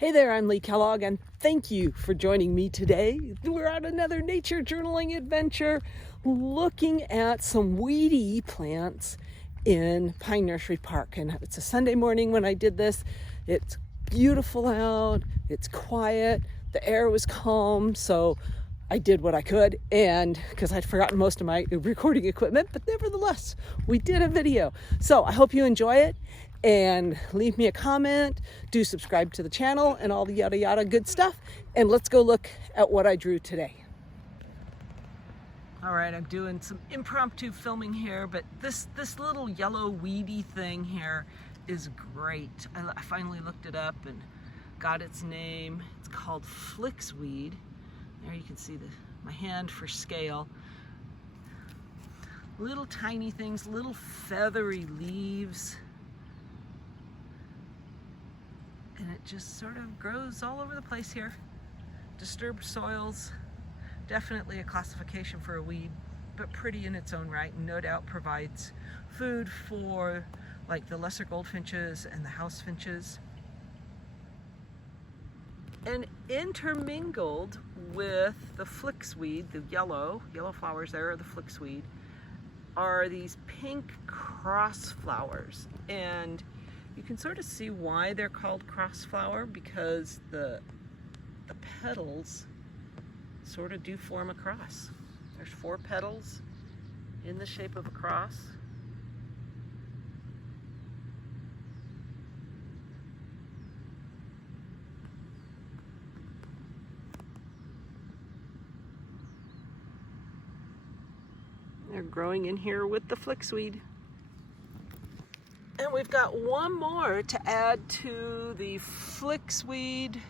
Hey there, I'm Lee Kellogg, and thank you for joining me today. We're on another nature journaling adventure looking at some weedy plants in Pine Nursery Park. And it's a Sunday morning when I did this. It's beautiful out, it's quiet, the air was calm, so I did what I could, and because I'd forgotten most of my recording equipment, but nevertheless, we did a video. So I hope you enjoy it, and leave me a comment, do subscribe to the channel, and all the yada yada good stuff, and let's go look at what I drew today. All right, I'm doing some impromptu filming here, but this little yellow weedy thing here is great. I finally looked it up and got its name. It's called flicksweed. There you can see my hand for scale. Little tiny things, little feathery leaves. And it just sort of grows all over the place here. Disturbed soils, definitely a classification for a weed, but pretty in its own right, and no doubt provides food for like the lesser goldfinches and the house finches. And intermingled with the flicksweed, the yellow flowers there are the flicksweed, are these pink cross flowers. And you can sort of see why they're called crossflower, because the petals sort of do form a cross. There's 4 petals in the shape of a cross. They're growing in here with the flicksweed. And we've got one more to add to the flicksweed,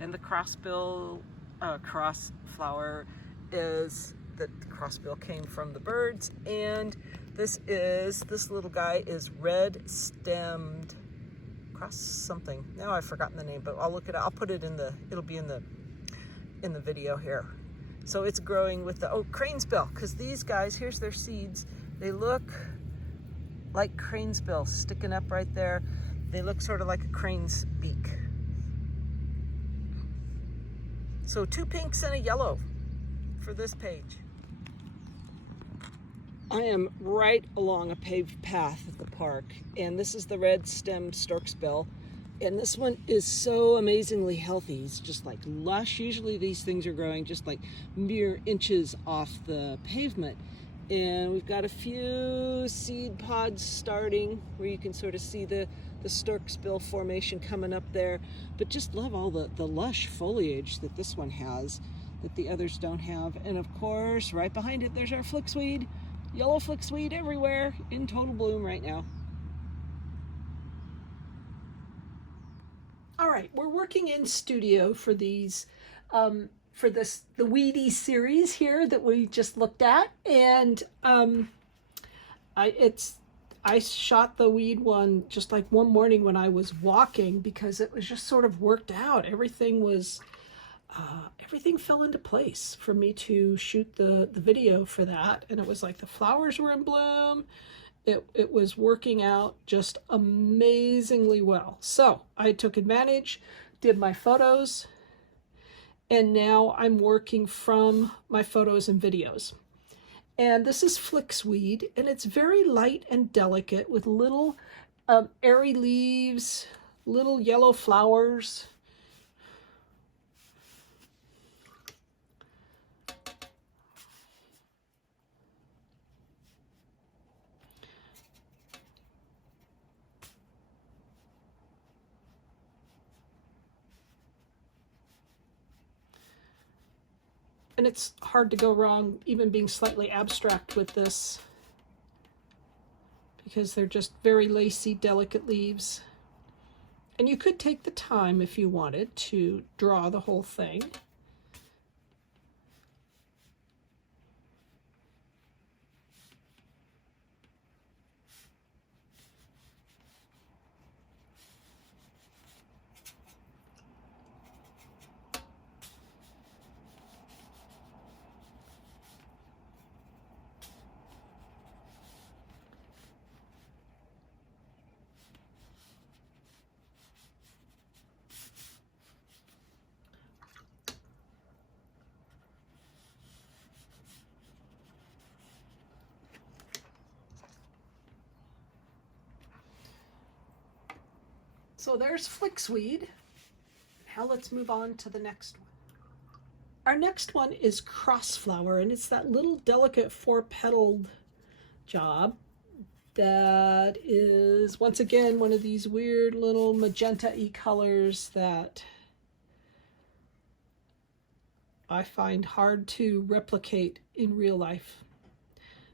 and the crossbill, crossflower is that the crossbill came from the birds, and this little guy is red-stemmed cross something. Now I've forgotten the name, but I'll look it up. I'll put it it'll be in the video here. So it's growing with the cranesbill, because these guys, here's their seeds. They look like cranesbill sticking up right there. They look sort of like a crane's beak. So 2 pinks and a yellow for this page. I am right along a paved path at the park, and this is the red-stemmed storksbill. And this one is so amazingly healthy. It's just like lush. Usually these things are growing just like mere inches off the pavement. And we've got a few seed pods starting where you can sort of see the storksbill formation coming up there. But just love all the lush foliage that this one has that the others don't have. And of course, right behind it, there's our flicksweed. Yellow flicksweed everywhere in total bloom right now. All right, we're working in studio for these, the Weedy series here that we just looked at, and I shot the weed one just like one morning when I was walking, because it was just sort of worked out. Everything fell into place for me to shoot the video for that, and it was like the flowers were in bloom. It was working out just amazingly well. So I took advantage, did my photos, and now I'm working from my photos and videos. And this is flicksweed, and it's very light and delicate with little airy leaves, little yellow flowers. And it's hard to go wrong even being slightly abstract with this, because they're just very lacy, delicate leaves. And you could take the time if you wanted to draw the whole thing. So there's flicksweed. Now let's move on to the next one. Our next one is crossflower, and it's that little delicate four-petaled job that is, once again, one of these weird little magenta-y colors that I find hard to replicate in real life.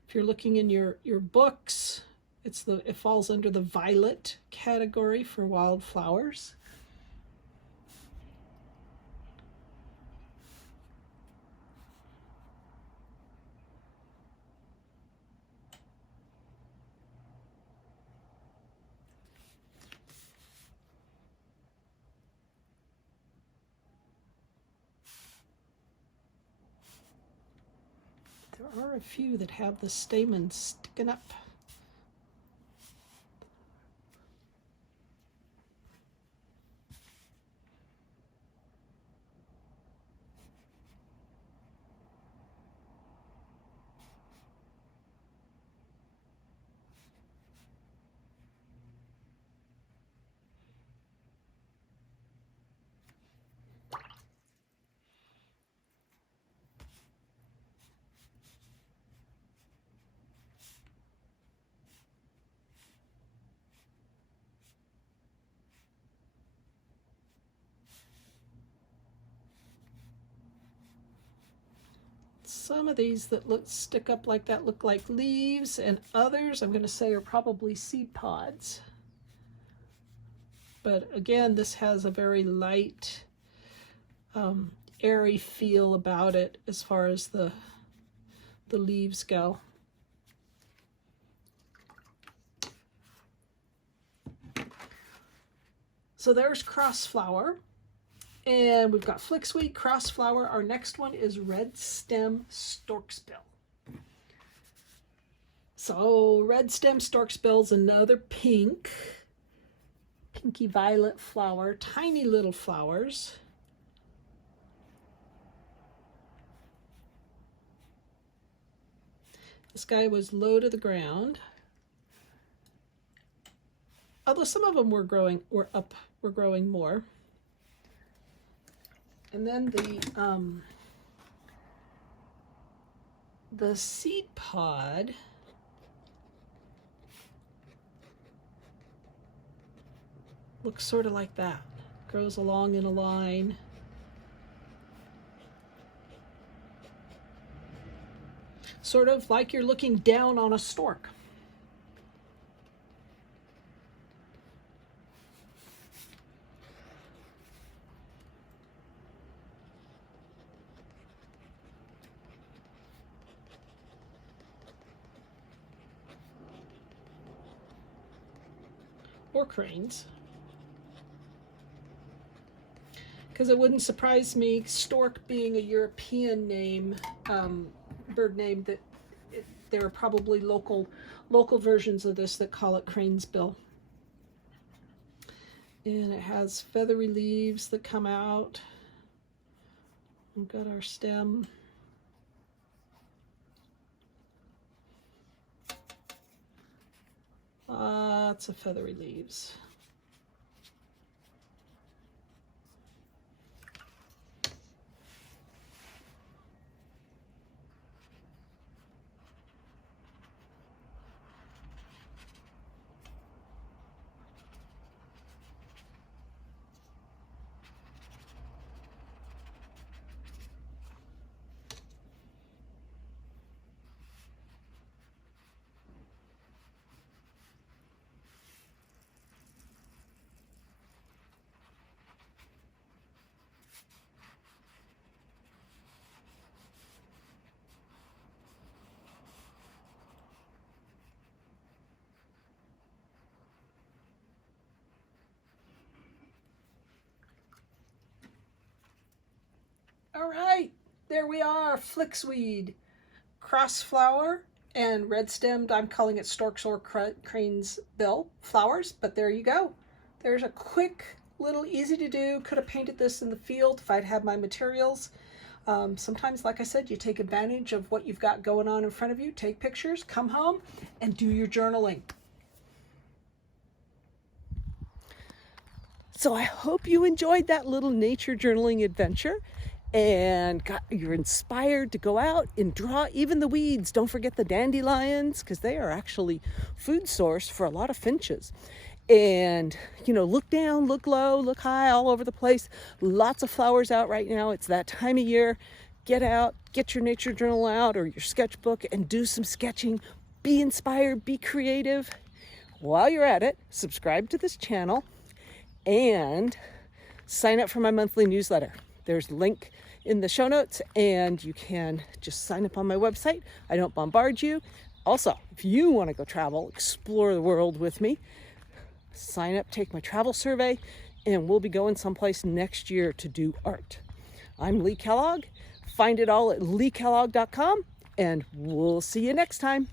If you're looking in your books, it falls under the violet category for wildflowers. There are a few that have the stamens sticking up. Some of these that stick up like that look like leaves, and others I'm going to say are probably seed pods. But again, this has a very light, airy feel about it as far as the leaves go. So there's crossflower. And we've got flicksweed, crossflower. Our next one is red stem storksbill. So red stem storksbill is another pinky violet flower, tiny little flowers. This guy was low to the ground. Although some of them were growing more. And then the seed pod looks sort of like that. Grows along in a line. Sort of like you're looking down on a stork. Or cranes. Because it wouldn't surprise me, stork being a European name, bird name, that there are probably local versions of this that call it cranesbill. And it has feathery leaves that come out. We've got our stem. Lots of feathery leaves. All right, there we are, flicksweed, crossflower, and red-stemmed, I'm calling it storks or cranesbill flowers, but there you go. There's a quick, little, easy to do. Could have painted this in the field if I'd had my materials. Sometimes, like I said, you take advantage of what you've got going on in front of you, take pictures, come home, and do your journaling. So I hope you enjoyed that little nature journaling adventure and you're inspired to go out and draw even the weeds. Don't forget the dandelions, because they are actually food source for a lot of finches. And, look down, look low, look high, all over the place. Lots of flowers out right now. It's that time of year. Get out, get your nature journal out or your sketchbook and do some sketching. Be inspired, be creative. While you're at it, subscribe to this channel and sign up for my monthly newsletter. There's a link in the show notes and you can just sign up on my website. I don't bombard you. Also, if you want to go travel, explore the world with me, sign up, take my travel survey, and we'll be going someplace next year to do art. I'm Lee Kellogg. Find it all at leekellogg.com, and we'll see you next time.